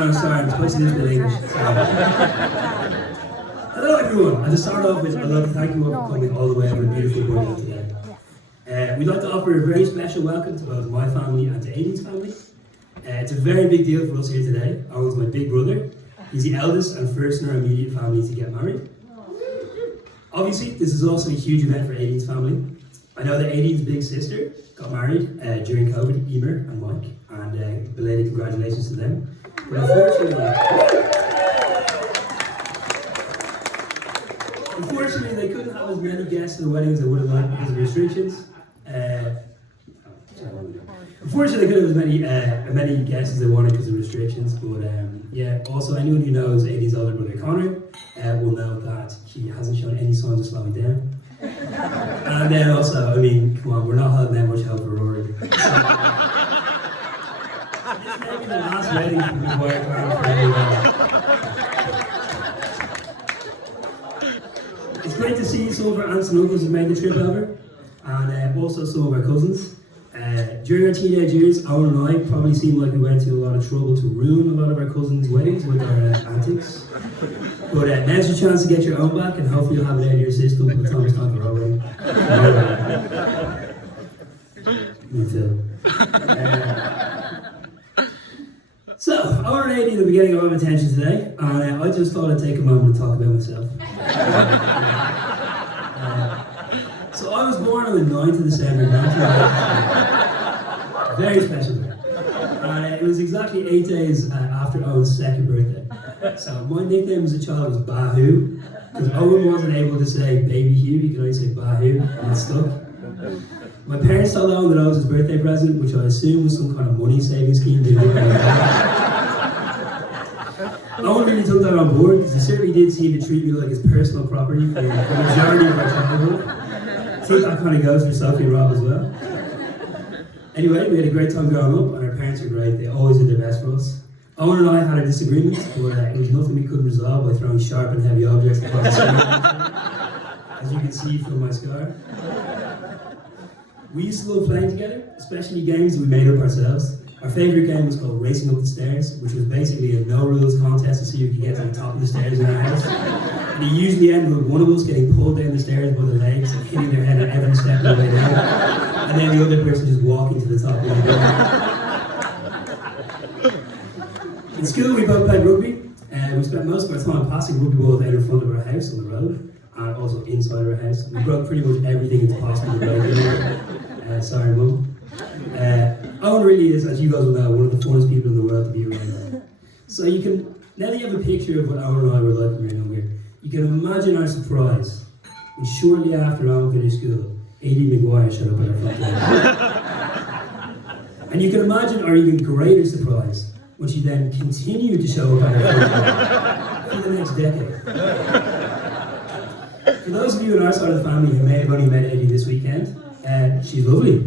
Oh, sorry, I'm supposed to do this in English. Hello everyone, and to start off with, I'd like to thank you all for coming all the way over a beautiful Bordeaux today. We'd like to offer a very special welcome to both my family and to Aidan's family. It's a very big deal for us here today. Owen's my big brother. He's the eldest and first in our immediate family to get married. Obviously, this is also a huge event for Aidan's family. I know that Aidan's big sister got married during COVID, Emer and Mike, and belated congratulations to them. But unfortunately, they couldn't have as many guests at the wedding as they would have liked because of restrictions. Unfortunately, they couldn't have as many guests as they wanted because of restrictions. But yeah, also anyone who knows Aidan's older brother Connor will know that he hasn't shown any signs of slowing down. And then also, I mean, come on, we're not holding that much hope for Rory. This may be the last wedding for the boy for everyone. It's great to see some of our aunts and uncles have made the trip over, and also some of our cousins. During our teenage years, Owen and I probably seemed like we went to a lot of trouble to ruin a lot of our cousins' weddings with our antics. But now's your chance to get your own back, and hopefully you'll have it out of your system by the time it's time for our wedding. Me too. So, Owen and Aidan have been getting a lot of attention today, and I just thought I'd take a moment to talk about myself. So I was born on the 9th of December 1990. Very special day. It was exactly 8 days after Owen's second birthday. So my nickname as a child was Bahoo, because Owen wasn't able to say baby Hugh, he could only say Bahoo, and it stuck. My parents told Owen that I was his birthday present, which I assume was some kind of money saving scheme. Owen really took that on board, because he certainly did seem to treat me like his personal property for the majority of our childhood. I think that kind of goes for Sophie and Rob as well. Anyway, we had a great time growing up, and our parents were great. They always did their best for us. Owen and I had our disagreements, but it was nothing we couldn't resolve by throwing sharp and heavy objects across the screen, as you can see from my scar. We used to love playing together, especially games that we made up ourselves. Our favourite game was called Racing Up the Stairs, which was basically a no-rules contest to see who could get to the top of the stairs in our house. And it usually ended with one of us getting pulled down the stairs by the legs and hitting their head at every step of the way down, and then the other person just walking to the top of the door. In school, we both played rugby, and we spent most of our time passing rugby balls out in front of our house on the road, and also inside our house. We broke pretty much everything that's possible to break. Sorry, Mum. Owen really is, as you guys will know, one of the funnest people in the world to be around. So you can, now that you have a picture of what Owen and I were like when we were younger, you can imagine our surprise when shortly after Owen finished school, Aidan McGuire showed up at our front door. And you can imagine our even greater surprise when she then continued to show up at our front door for the next decade. For those of you on our side of the family who may have only met Aidan this weekend, she's lovely.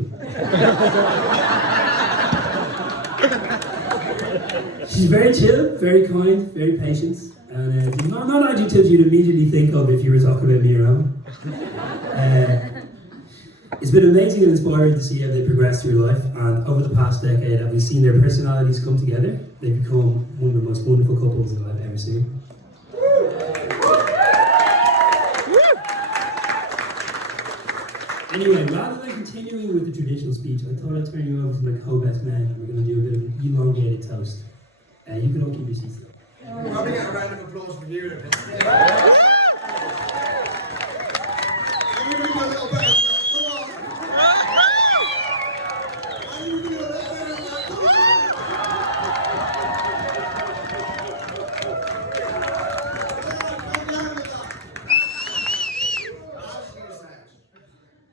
She's very chill, very kind, very patient, and not adjectives you'd immediately think of if you were talking about me or Owen. It's been amazing and inspiring to see how they progress through life, and over the past decade, we've seen their personalities come together. They've become one of the most wonderful couples that I've ever seen. Anyway, rather than continuing with the traditional speech, I thought I'd turn you over to my co-best man, and we're going to do a bit of an elongated toast. You can all keep your seats though. Probably get a round of applause for you.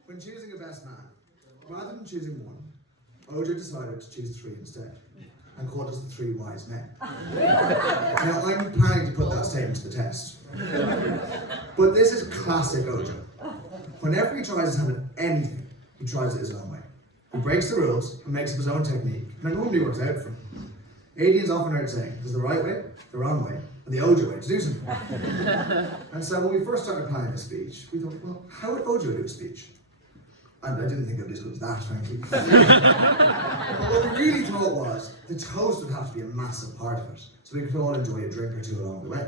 When choosing a best man, rather than choosing one, OJO decided to choose three instead, and called us the three wise men. Now, I'm planning to put that statement to the test. But this is classic OJO. Whenever he tries to have anything, he tries it his own way. He breaks the rules and makes up his own technique, and it normally works out for him. Aidan's often heard saying, there's the right way, the wrong way, and the OJO way to do something. And so when we first started planning the speech, we thought, well, how would OJO do a speech? And I didn't think it would be as good as that, frankly. But what we really thought was the toast would have to be a massive part of it, so we could all enjoy a drink or two along the way.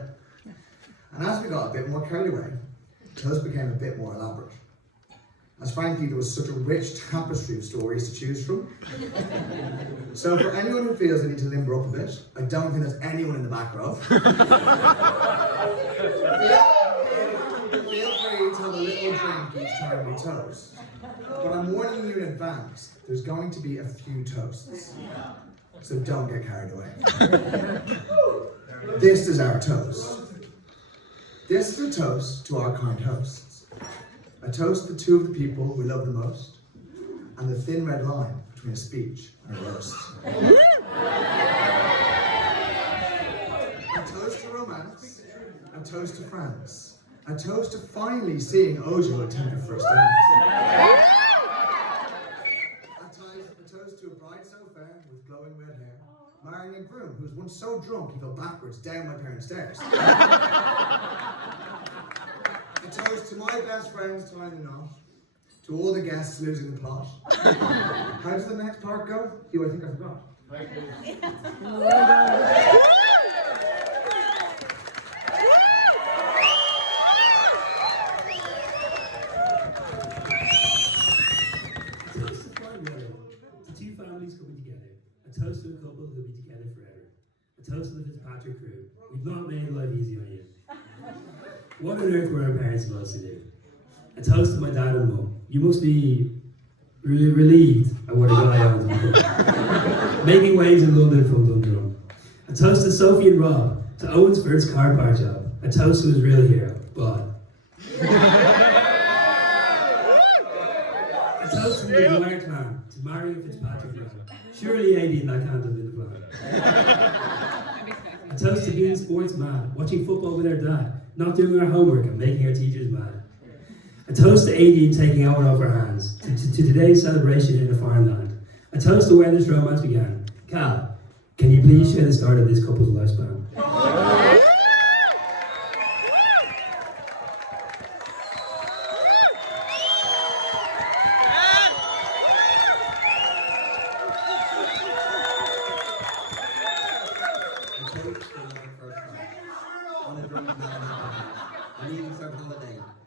And as we got a bit more carried away, the toast became a bit more elaborate. As frankly, there was such a rich tapestry of stories to choose from. So for anyone who feels they need to limber up a bit, I don't think there's anyone in the back row. Feel free to have a little drink each time we toast. But I'm warning you in advance, there's going to be a few toasts. So don't get carried away. This is our toast. This is a toast to our kind hosts. A toast to two of the people we love the most, and the thin red line between a speech and a roast. A toast to romance, a toast to France, a toast to finally seeing Ojo attend her first dance. A toast to a bride so fair with glowing red hair, marrying a groom who was once so drunk he fell backwards down my parents' stairs. A toast to my best friends tying the knot, to all the guests losing the plot. How does the next part go? Hugh, I think I forgot. Toast to fine weather, to two families coming together. A toast to a couple who'll be together forever. A toast to the Fitzpatrick crew. We've not made life easy on you. What on earth were our parents supposed to do? A toast to my dad and mum. You must be really relieved at what a guy owns. Making waves in London from Dundrum. A toast to Sophie and Rob, to Owen's first car park job. A toast to his real hero, Bod. A toast to the Maguire clan, to marrying Fitzpatrick Rob. Surely 80 and that can't have been the plan. A toast to being sports mad, watching football with our dad, not doing our homework and making our teachers mad. A toast to AD taking Owen off our hands, to today's celebration in a foreign land. A toast to where this romance began. Cal, can you please share the start of this couple's lifespan?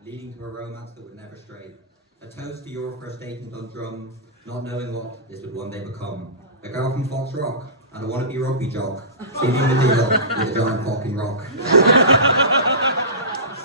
Leading to a romance that would never stray. A toast to your first date in Dundrum, not knowing what this would one day become. A girl from Fox Rock, and a wannabe rugby jock, sealing the deal with a giant fucking rock.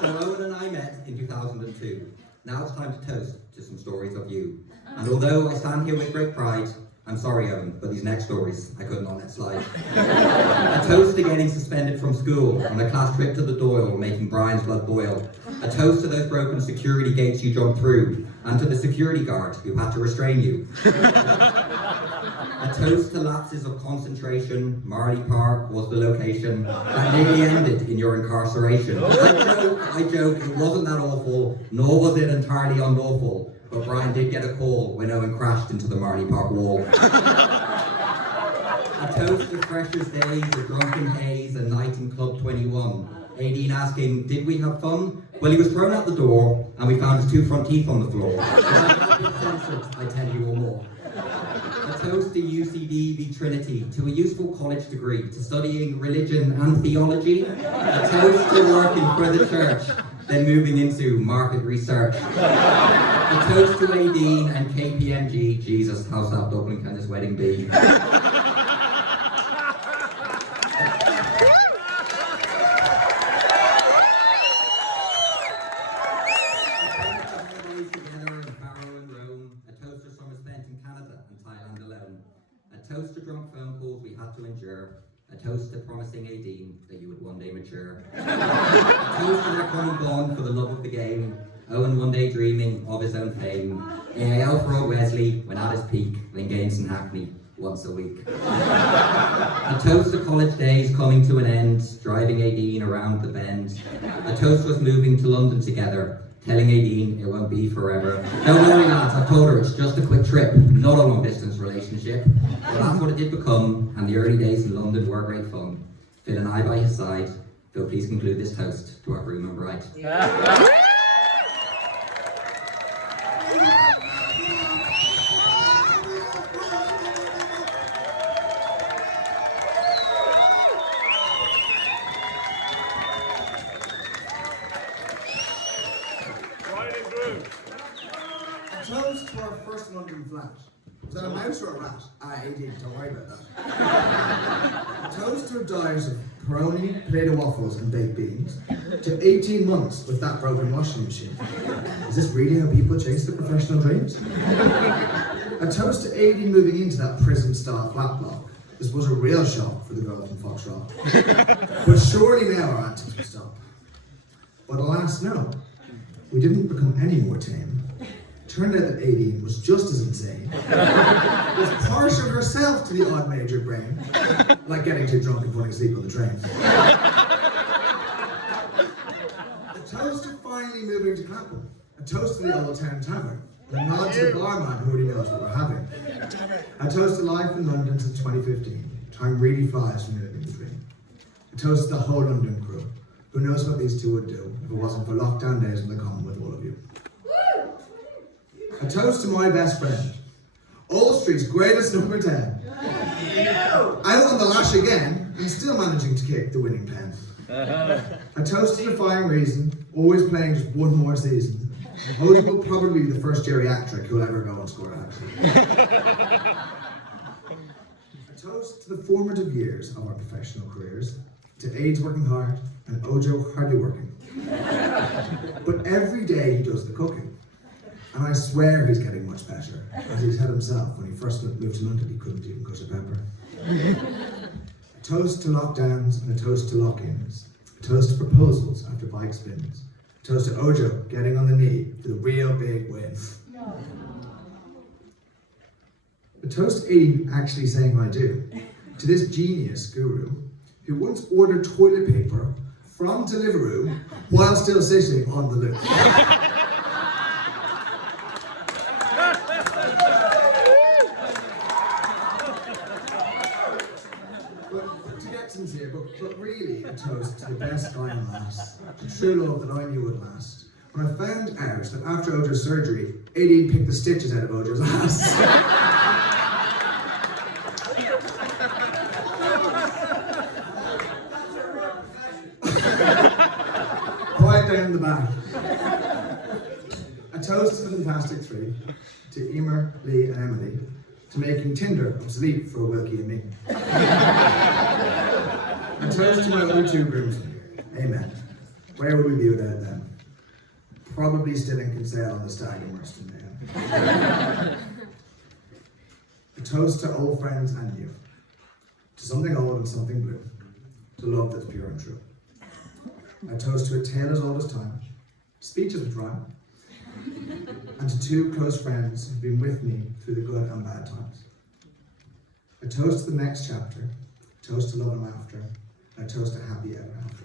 So Owen and I met in 2002. Now it's time to toast to some stories of you. And although I stand here with great pride, I'm sorry, Owen, but these next stories I could not let slide. A toast to getting suspended from school on a class trip to the Doyle, making Brian's blood boil. A toast to those broken security gates you jumped through, and to the security guard who had to restrain you. A toast to lapses of concentration. Marley Park was the location that nearly ended in your incarceration. I joke, it wasn't that awful, nor was it entirely unlawful. But Brian did get a call when Owen crashed into the Marley Park wall. A toast to Freshers' Days, a drunken haze, a night in Club 21. Aideen asking, did we have fun? Well, he was thrown out the door, and we found his two front teeth on the floor. I tell you all more. A toast to UCD Trinity, to a useful college degree, to studying religion and theology. A toast to working for the church, then moving into market research. A toast to Aideen and KPMG. Jesus, how South Dublin can this wedding be? A toast to drunk phone calls we had to endure. A toast to promising Aideen that you would one day mature. A toast to their common bond for the love of the game. Owen one day dreaming of his own fame. AAL for old Wesley when at his peak, playing games in Hackney once a week. A toast to college days coming to an end, driving Aideen around the bend. A toast was moving to London together, telling Aideen it won't be forever. Don't worry lads, I've told her it's just a quick trip, not a long distance relationship. But that's what it did become, and the early days in London were great fun. Phil and I by his side. Phil, please conclude this toast to our groom and bride. flat. Was that a mouse or a rat? Ah, 18, don't worry about that. A toast to a diet of pepperoni, potato waffles and baked beans, to 18 months with that broken washing machine. Is this really how people chase their professional dreams? A toast to Aidy moving into that prison-style flat block. This was a real shock for the girl from Foxtrot. But surely now our antics will stop. But alas, no. We didn't become any more tame. Turned out that Aidy was just as insane. Was partial herself to the odd major brain. Like getting too drunk and falling asleep on the train. A toast to finally moving to Clapham. A toast to the Old Town Tavern. A nod to the barman who already knows what we're having. A toast to life in London since 2015. Time really flies from living the dream. A toast to the whole London crew. Who knows what these two would do if it wasn't for lockdown days in the common with all of you. A toast to my best friend. Old Street's greatest number 10. Out on the lash again and still managing to kick the winning pen. A toast to defying reason, always playing just one more season. Owen will probably be the first geriatric who'll ever go and score a hat. A toast to the formative years of our professional careers, to AIDS working hard and Ojo hardly working. But every day he does the cooking. And I swear he's getting much better, as he said himself when he first moved to London, he couldn't even cut a pepper. A toast to lockdowns and a toast to lock-ins. A toast to proposals after bike spins. A toast to Ojo getting on the knee for the real big win. A toast to Aidy actually saying I do. To this genius guru, who once ordered toilet paper from Deliveroo while still sitting on the loo. Here, but really a toast to the best guy in last, the true love that I knew would last. When I found out that after Ojo's surgery, Aidy picked the stitches out of Ojo's ass. Quiet down in the back. A toast to the Fantastic Three, to Emer, Lee and Emily, to making Tinder obsolete for Wilkie and me. A toast to my O2 groomsmen. Amen. Where would we be without them? Probably still in Kinsale on the stag immersed in mayhem. A toast to old friends and new. To something old and something blue. To love that's pure and true. A toast to a tale as old as time. Speeches with rhyme. And to two close friends who've been with me through the good and bad times. A toast to the next chapter. A toast to love and laughter. A toast to happy ever after.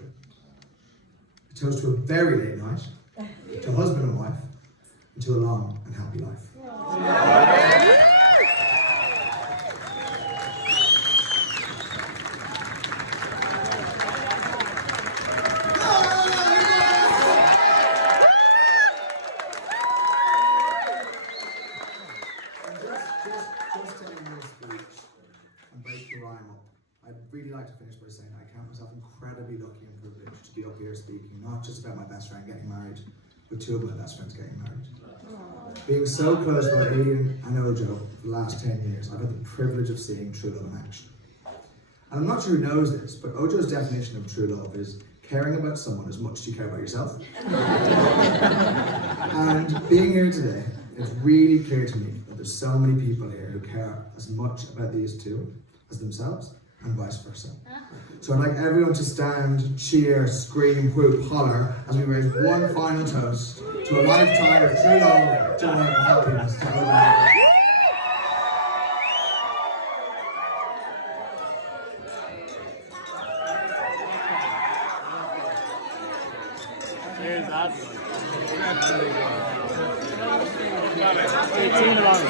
A toast to a very late night, to husband and wife, and to a long and happy life. Just to end this speech and break the rhyme up, I'd really like to finish by saying I count myself incredibly lucky and privileged to be up here speaking, not just about my best friend getting married, but two of my best friends getting married. Being so close to Aidy and Ojo for the last 10 years, I've had the privilege of seeing true love in action. And I'm not sure who knows this, but Ojo's definition of true love is caring about someone as much as you care about yourself. And being here today, it's really clear to me that there's so many people here who care as much about these two as themselves, and vice versa. So I'd like everyone to stand, cheer, scream, whoop, holler as we raise one final toast to a lifetime of true love, joy and happiness to Ojo. Cheers, lads. 18 along.